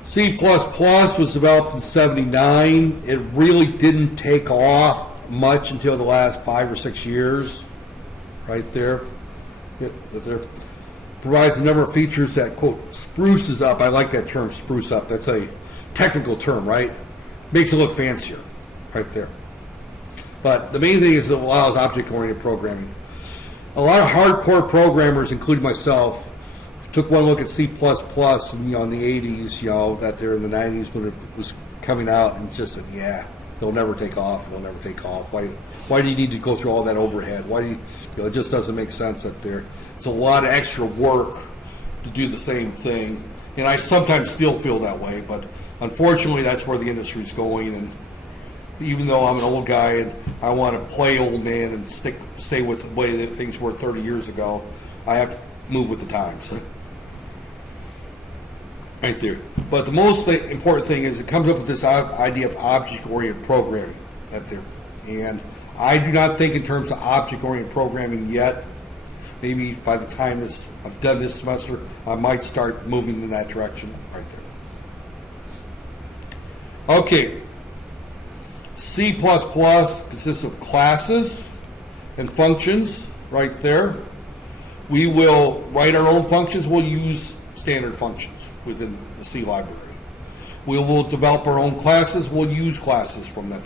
C++ was developed in '79. It really didn't take off much until the last 5 or 6 years right there. Provides a number of features that, quote, spruces up. I like that term, spruce up. That's a technical term, right? Makes it look fancier right there. But the main thing is it allows object-oriented programming. A lot of hardcore programmers, including myself, took one look at C++ in the 80s, that there in the 90s when it was coming out, and just said, yeah, it'll never take off. It'll never take off. Why do you need to go through all that overhead? Why do you it just doesn't make sense that there. It's a lot of extra work to do the same thing. And I sometimes still feel that way, but unfortunately that's where the industry is going. And even though I'm an old guy and I want to play old man and stay with the way that things were 30 years ago, I have move with the times. Right there. But the most important thing is it comes up with this idea of object-oriented programming right there. And I do not think in terms of object-oriented programming yet. Maybe by the time I'm done this semester, I might start moving in that direction right there. Okay. C++ consists of classes and functions right there. We will write our own functions. We'll use standard functions within the C library. We will develop our own classes. We'll use classes from that.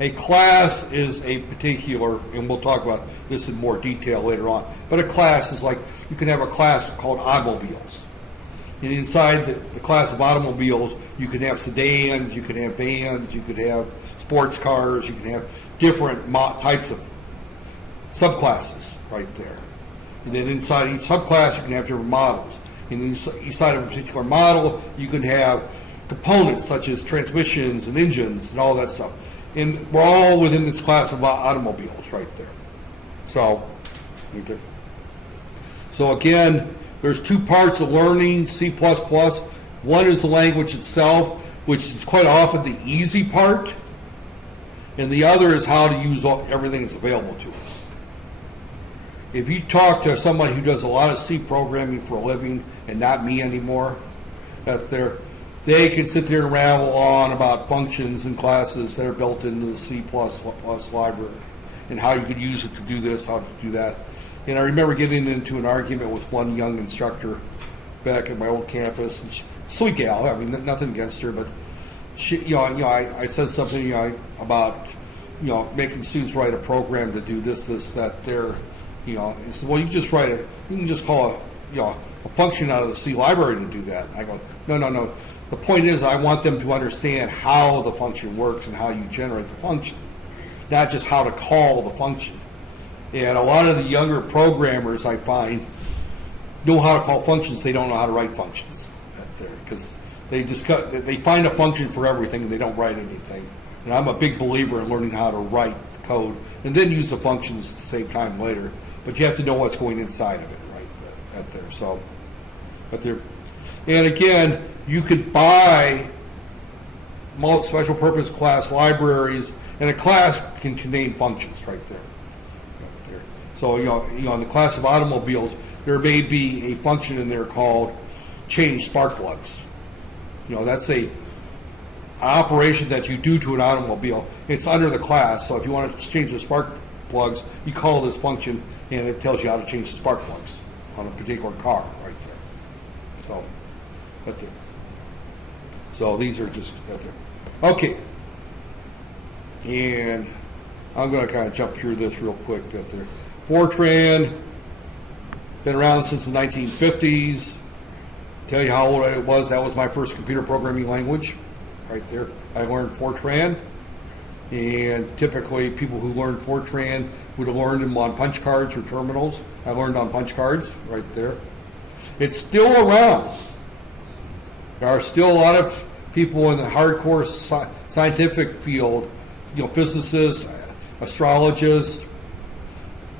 A class is a particular, and we'll talk about this in more detail later on, but a class is like, you can have a class called automobiles. And inside the class of automobiles, you can have sedans, you can have vans, you could have sports cars, you can have different types of subclasses right there. And then inside each subclass, you can have different models. And inside of a particular model, you can have components such as transmissions and engines and all that stuff. And we're all within this class of automobiles right there. So, right there. So again, there's two parts of learning C++. One is the language itself, which is quite often the easy part. And the other is how to use everything that's available to us. If you talk to somebody who does a lot of C programming for a living, and not me anymore, they can sit there and ramble on about functions and classes that are built into the C++ library and how you could use it to do this, how to do that. And I remember getting into an argument with one young instructor back at my old campus. And sweet gal, I mean, nothing against her, but she, I said something, about, making students write a program to do this, that, there. He said, well, you can just call a function out of the C library to do that. I go, no. The point is, I want them to understand how the function works and how you generate the function, not just how to call the function. And a lot of the younger programmers, I find, know how to call functions. They don't know how to write functions because they find a function for everything and they don't write anything. And I'm a big believer in learning how to write the code and then use the functions to save time later. But you have to know what's going inside of it right there. So, and again, you could buy special purpose class libraries, and a class can contain functions right there. So, in the class of automobiles, there may be a function in there called change spark plugs. That's an operation that you do to an automobile. It's under the class, so if you want to change the spark plugs, you call this function, and it tells you how to change the spark plugs on a particular car right there. So, right there. So these are just right there. Okay. And I'm going to kind of jump through this real quick. That there. Fortran, been around since the 1950s. Tell you how old it was. That was my first computer programming language. Right there. I learned Fortran. And typically people who learned Fortran would have learned them on punch cards or terminals. I learned on punch cards right there. It's still around. There are still a lot of people in the hardcore scientific field, physicists, astrologists,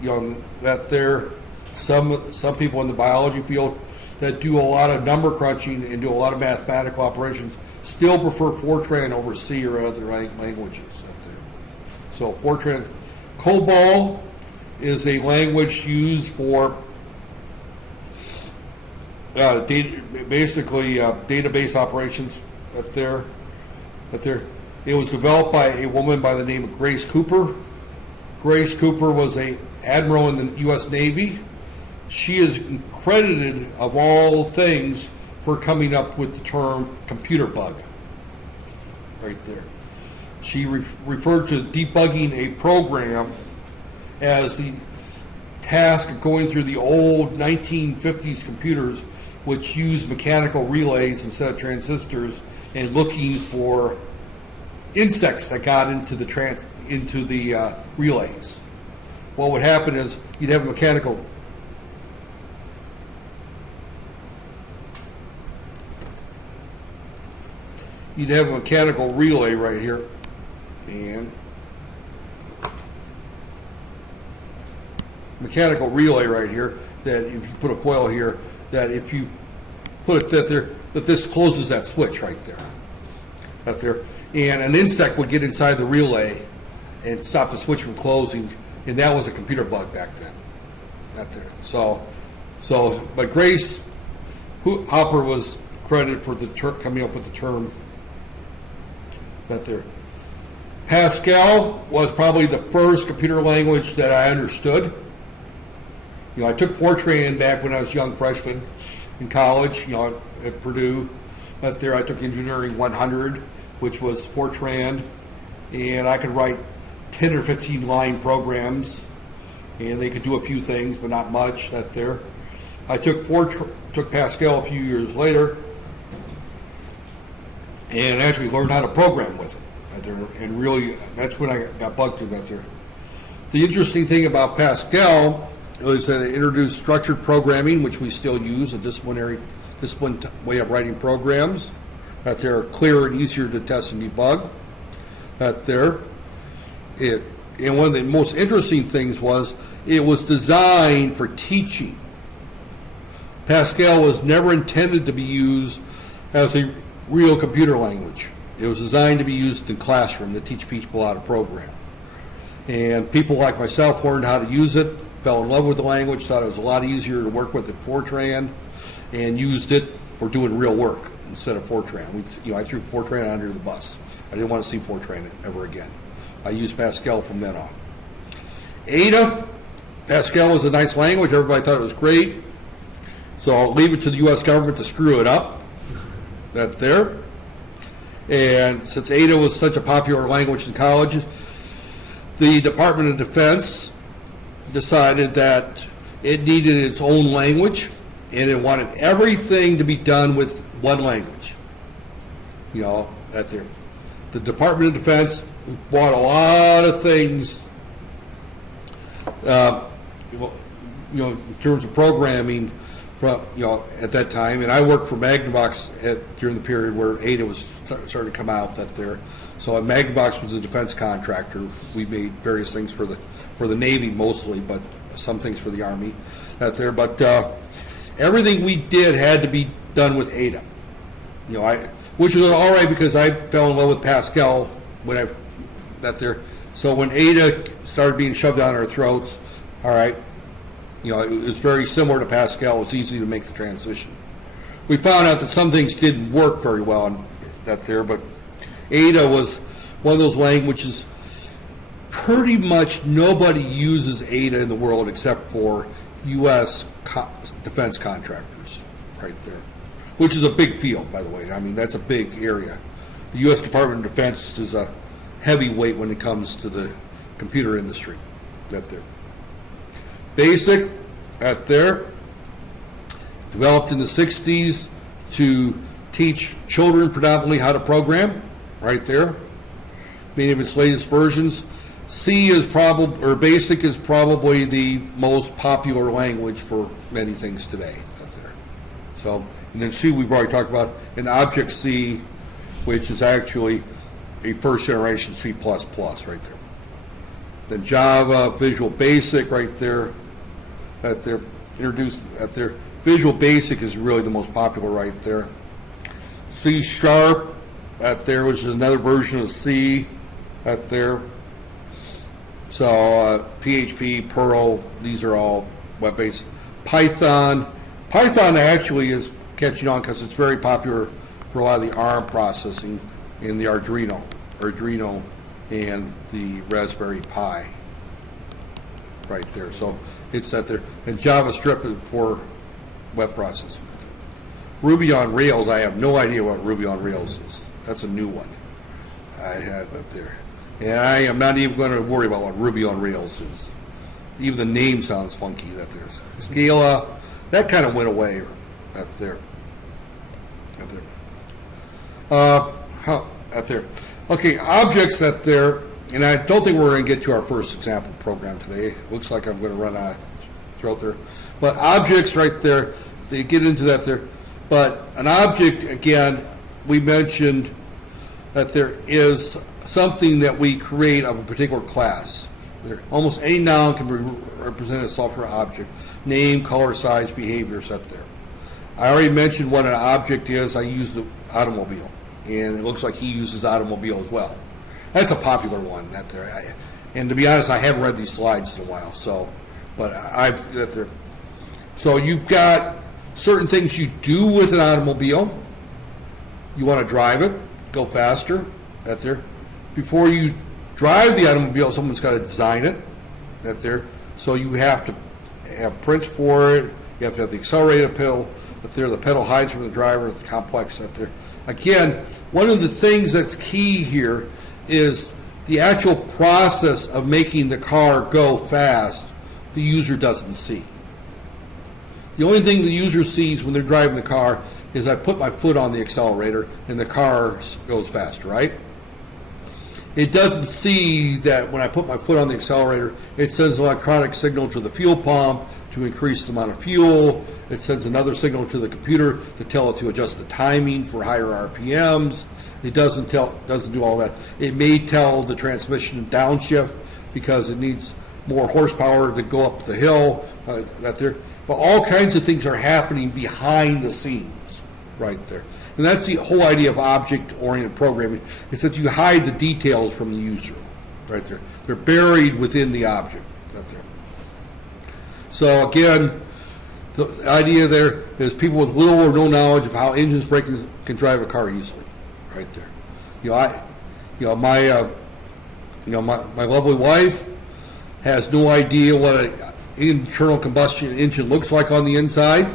that there, some people in the biology field that do a lot of number crunching and do a lot of mathematical operations still prefer Fortran over C or other languages. So Fortran, COBOL is a language used for database operations. It was developed by a woman by the name of Grace Cooper. Grace Cooper was an admiral in the U.S. Navy. She is credited, of all things, for coming up with the term computer bug. Right there. She referred to debugging a program as the task of going through the old 1950s computers, which used mechanical relays instead of transistors, and looking for insects that got into the relays. What would happen is you'd have a mechanical relay right here, and that if you put a coil here, that if you put it that this closes that switch right there. And an insect would get inside the relay and stop the switch from closing, and that was a computer bug back then. Out there. But Grace Hopper was credited for coming up with the term. That there. Pascal was probably the first computer language that I understood. I took Fortran back when I was a young freshman in college, at Purdue. But there I took Engineering 100, which was Fortran, and I could write 10 or 15 line programs, and they could do a few things, but not much. That there. I took Pascal a few years later, and actually learned how to program with it. And really, that's when I got bugged to that there. The interesting thing about Pascal is that it introduced structured programming, which we still use, a disciplined way of writing programs, that they're clearer and easier to test and debug. And one of the most interesting things was it was designed for teaching. Pascal was never intended to be used as a real computer language. It was designed to be used in classroom to teach people how to program. And people like myself learned how to use it, fell in love with the language, thought it was a lot easier to work with than Fortran, and used it for doing real work instead of Fortran. I threw Fortran under the bus. I didn't want to see Fortran ever again. I used Pascal from then on. Ada, Pascal was a nice language. Everybody thought it was great. So I'll leave it to the U.S. government to screw it up. That's there. And since Ada was such a popular language in colleges, the Department of Defense decided that it needed its own language, and it wanted everything to be done with one language. That there. The Department of Defense bought a lot of things, in terms of programming, at that time. And I worked for Magnavox during the period where Ada was starting to come out. That there. So Magnavox was a defense contractor. We made various things for the Navy mostly, but some things for the Army. That there. But everything we did had to be done with Ada. Which was all right because I fell in love with Pascal So when Ada started being shoved down our throats, all right, it was very similar to Pascal. It was easy to make the transition. We found out that some things didn't work very well on that there, but Ada was one of those languages. Pretty much nobody uses Ada in the world except for U.S. defense contractors, right there. Which is a big field, by the way. I mean, that's a big area. The U.S. Department of Defense is a heavyweight when it comes to the computer industry. That there. BASIC, that there. Developed in the 60s to teach children predominantly how to program, right there. Many of its latest versions. BASIC is probably the most popular language for many things today. Out there. So. And then C, we've already talked about an Object-C, which is actually a first generation C++ right there. Then Java, Visual Basic right there, that they're introduced at there. Visual Basic is really the most popular right there. C# at there, which is another version of C at there. So PHP, Perl, these are all web-based. Python actually is catching on because it's very popular for a lot of the ARM processing in the Arduino and the Raspberry Pi right there. So it's that there. And JavaScript for web processing. Ruby on Rails, I have no idea what Ruby on Rails is. That's a new one. I have that there. And I am not even going to worry about what Ruby on Rails is. Even the name sounds funky. That there's Scala, that kind of went away. That there. Out there. Okay, objects that there, and I don't think we're going to get to our first example program today. Looks like I'm going to run out of throat there. But objects right there, they get into that there. But an object, again, we mentioned that there is something that we create of a particular class. Almost any noun can be represented as a software object. Name, color, size, behavior set there. I already mentioned what an object is. I use the automobile, and it looks like he uses automobile as well. That's a popular one. That there. And to be honest, I haven't read these slides in a while. So, but I've that there. So you've got certain things you do with an automobile. You want to drive it, go faster. That there. Before you drive the automobile, someone's got to design it. That there. So you have to have prints for it. You have to have the accelerator pedal. That there, the pedal hides from the driver. The complex. That there. Again, one of the things that's key here is the actual process of making the car go fast. The user doesn't see. The only thing the user sees when they're driving the car is I put my foot on the accelerator and the car goes faster, right? It doesn't see that when I put my foot on the accelerator, it sends an electronic signal to the fuel pump to increase the amount of fuel. It sends another signal to the computer to tell it to adjust the timing for higher RPMs. It doesn't do all that. It may tell the transmission to downshift because it needs more horsepower to go up the hill. But all kinds of things are happening behind the scenes right there. And that's the whole idea of object-oriented programming. It's that you hide the details from the user right there. They're buried within the object right there. So again, the idea there is people with little or no knowledge of how engines, braking can drive a car easily right there. My lovely wife has no idea what an internal combustion engine looks like on the inside.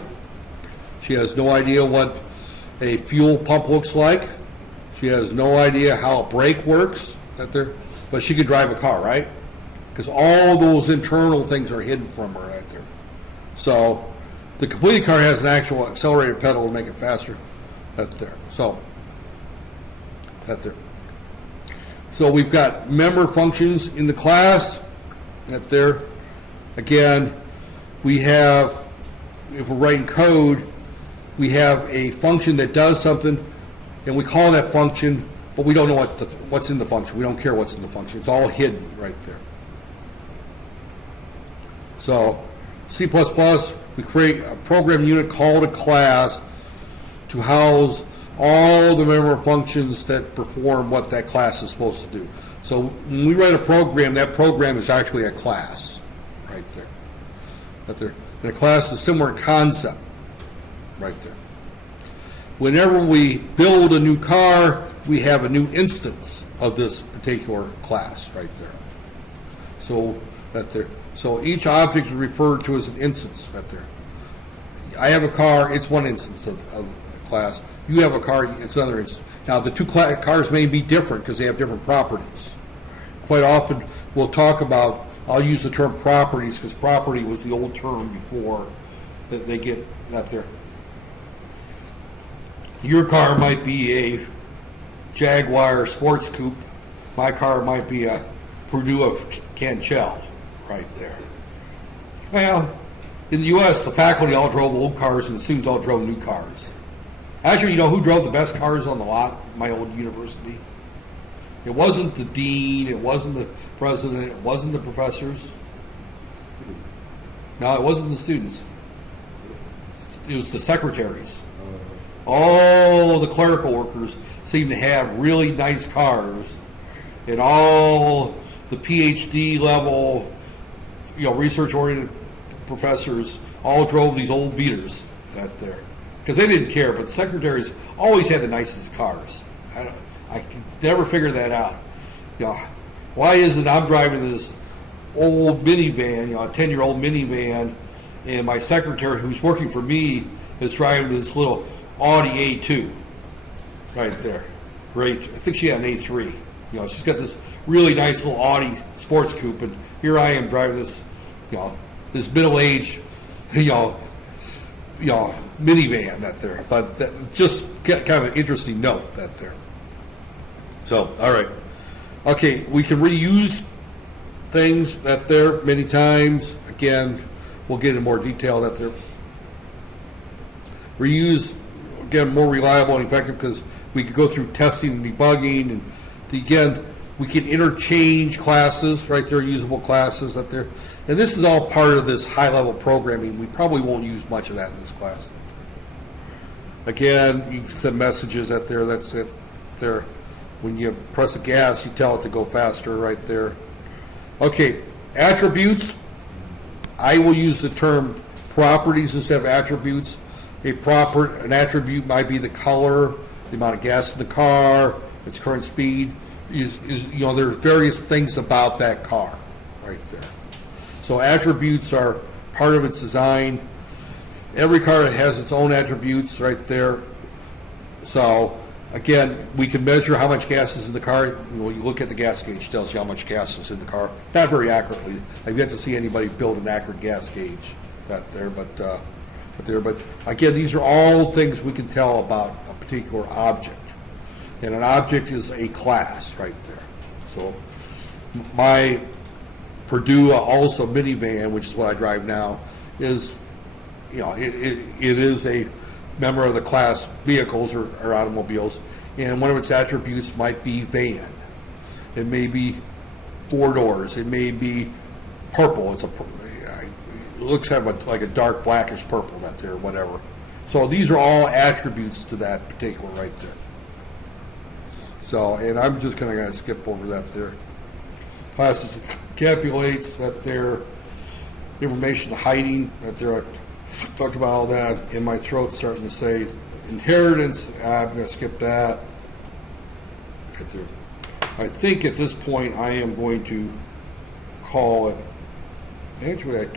She has no idea what a fuel pump looks like. She has no idea how a brake works. But she could drive a car, right? Because all those internal things are hidden from her right there. So the completed car has an actual accelerator pedal to make it faster. So we've got member functions in the class. Again, we have, if we're writing code, we have a function that does something, and we call that function, but we don't know what's in the function. We don't care what's in the function. It's all hidden right there. So C++, we create a program unit called a class to house all the member functions that perform what that class is supposed to do. So when we write a program, that program is actually a class right there. And a class is a similar concept right there. Whenever we build a new car, we have a new instance of this particular class right there. So each object is referred to as an instance right there. I have a car, it's one instance of a class. You have a car, it's another instance. Now the two cars may be different because they have different properties. Quite often we'll talk about, I'll use the term properties because property was the old term before that they get that there. Your car might be a Jaguar sports coupe. My car might be a Purdue of Canchel right there. Well, in the U.S., the faculty all drove old cars and the students all drove new cars. Actually, you know who drove the best cars on the lot at my old university? It wasn't the dean, it wasn't the president, it wasn't the professors. No, it wasn't the students. It was the secretaries. All the clerical workers seem to have really nice cars, and all the PhD level, research-oriented professors all drove these old beaters out there because they didn't care. But the secretaries always had the nicest cars. I can never figure that out. Why is it I'm driving this old minivan, a 10-year-old minivan, and my secretary who's working for me is driving this little Audi A2 right there. I think she had an A3. She's got this really nice little Audi sports coupe, and here I am driving this, this middle-aged, minivan that there. But just kind of an interesting note that there. So, all right. Okay, we can reuse things that there many times. Again, we'll get into more detail that there. Reuse, again, more reliable and effective because we could go through testing and debugging. And again, We can interchange classes, right there, usable classes up there. And this is all part of this high-level programming. We probably won't use much of that in this class. Again, you can send messages out there. That's it there. When you press the gas, you tell it to go faster right there. Okay, attributes. I will use the term properties instead of attributes. An attribute might be the color, the amount of gas in the car, its current speed. There's various things about that car right there. So attributes are part of its design. Every car has its own attributes right there. So again, we can measure how much gas is in the car. You look at the gas gauge, it tells you how much gas is in the car. Not very accurately. I've yet to see anybody build an accurate gas gauge but again, these are all things we can tell about a particular object. And an object is a class right there. So my Purdue also minivan, which is what I drive now, is, it is a member of the class vehicles or automobiles, and one of its attributes might be van. It may be 4 doors. It may be purple. It looks kind of like a dark blackish purple that there, whatever. So these are all attributes to that particular right there. So, and I'm just going to skip over that there. Classes encapsulates that there, information hiding that there. I talked about all that, and my throat's starting to say inheritance. I'm going to skip that. Right there. I think at this point I am going to call it. Actually,